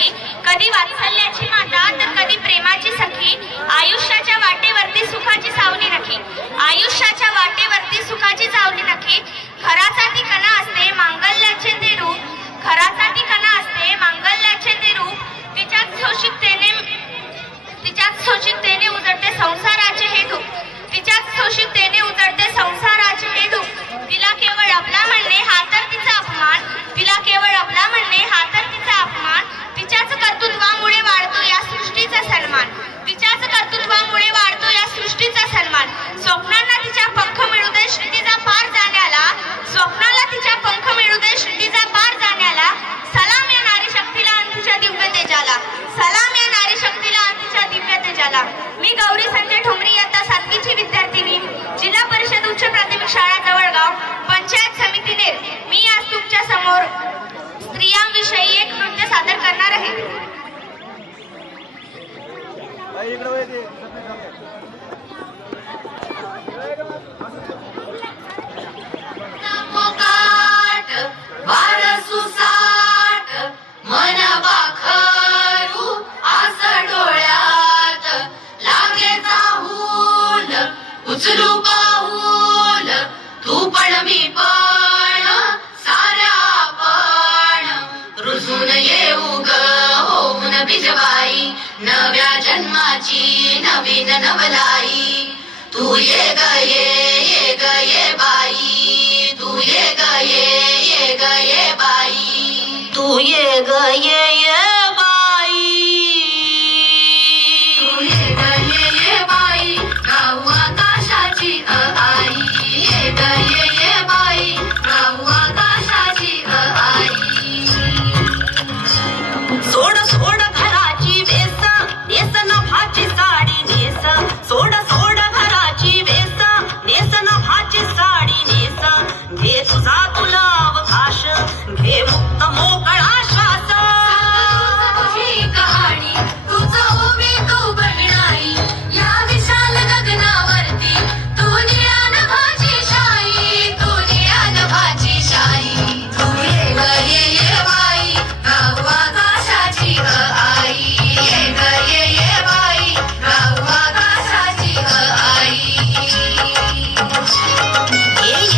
सखी, कधी वात्सल्याची माता तर कधी प्रेमाची सखी, आयुष्याच्या वाटेवरती सुखाची सावली नक्की, आयुष्याच्या वाटेवरती सुखाची सावली नक्की. खराचा ती कणा असते मांगल्याचे ते रूप, खराचा ती कणा असते मांगल्याचे ते रूप, तिच्याच शोषिकतेने उजळते संसाराचे हे धूप, तिच्याच शोषिकतेने उजळते संसाराचे हे धूप. तिला केवळ आपला म्हणणे हा तर तिचा अपमान, तिला केवळ आपला म्हणणे हा तर तिचा अपमान. तिच्याच कर्तृत्वामुळे वाढतो या सृष्टीचा सन्मान, तिच्याच कर्तृत्वामुळे वाढतो या सृष्टीचा सन्मान. स्वप्नांना तिच्या पंख मिळू दे श्रुतीचा पार जाण्याला, स्वप्नाला तिच्या पंख मिळू दे श्रुतीचा पार जाण्याला. सलाम या नारी शक्तीला आणि तिच्या दिव्य तेजाला, सलाम या नारी शक्तीला आणि तिच्या दिव्य तेजाला. मी गौरी संजय ठोंबरे इयत्ता 7वीची विद्यार्थिनी, जिल्हा परिषद उच्च प्राथमिक शाळा जवळगाव, पंचायत समिती नेर. मी आज तुमच्या समोर स्त्रियांविषयी एक नृत्य सादर करणार आहे. उचलू पाऊल तू पण मी पण साऱ्या आपण रुजून येऊ ग होऊन बिजबाई, नव्या जन्माची नवीन नवलाई. तू ये ग ये ग ये बाई, तू ये ग ये ग ये बाई, तू ये ग ये बाई, तू ये ग ये बाई. गाऊ आकाशाची आई, ये ग ये बाई, गाऊ आकाशाची आई. सोड सोड घराची वेस, नेस नभाची साडी नेस, सोड सोड घराची वेस, नेस नभाची साडी नेस. घे तुझा तुला अवकाश, घे मुक्त मोकळा श्वास. तुझी कहाणी तुझं उभी तू बघणारी, या विशाल गगनावरती तू निळ्या नभाची शाही, तू निळ्या नभाची शाही. तू ये ग ये बाई, गाऊ आकाशाची आई, ये ग ये बाई, गाऊ आकाशाची आई.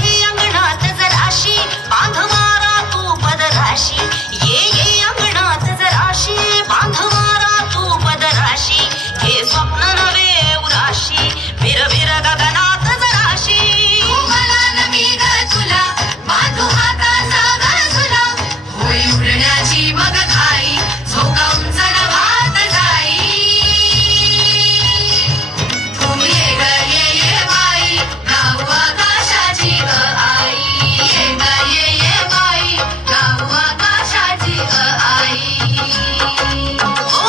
ये अंगणात जराशी बांध मारा तू पदराशी, ये अंगणात जराशी बांध मारा तू पदराशी. हे स्वप्न नवे उराशी, फिर फिर गगनात जराशी. मला नवी ग तुला बांधू हाताचा गळसुला, होई उडण्याची मग घाई, झोकावून भात जाई. तू ये ग ये बाई, गाऊ आकाशाची आई, ये ग ये बाई, गाऊ आकाशाची आई. ओ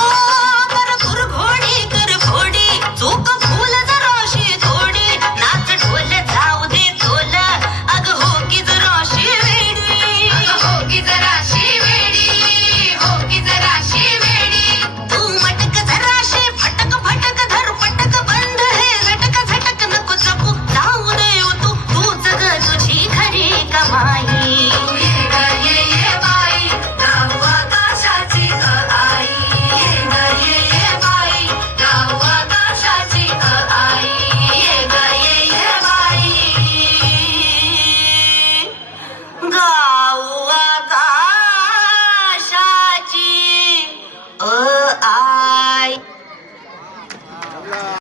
कर घोडी कर घोडी, चूक फूल जराशी थोडी, नाच ढोल जाऊ दे तोल, अग हो की जराशी वेडी, अग हो की जराशी वेडी, हो की जराशी वेडी. तू मटक जराशी फटक फटक धर पटक बंद हे झटक झटक नको जपू, जाऊ दे तू तूच ग तुझी खरी कमाई. ये ग ये बाई, गाऊ आकाशाची आई, ये ग ये बाई, गाऊ आकाशाची आई, ये ग ये बाई, गाऊ आकाशाची आई.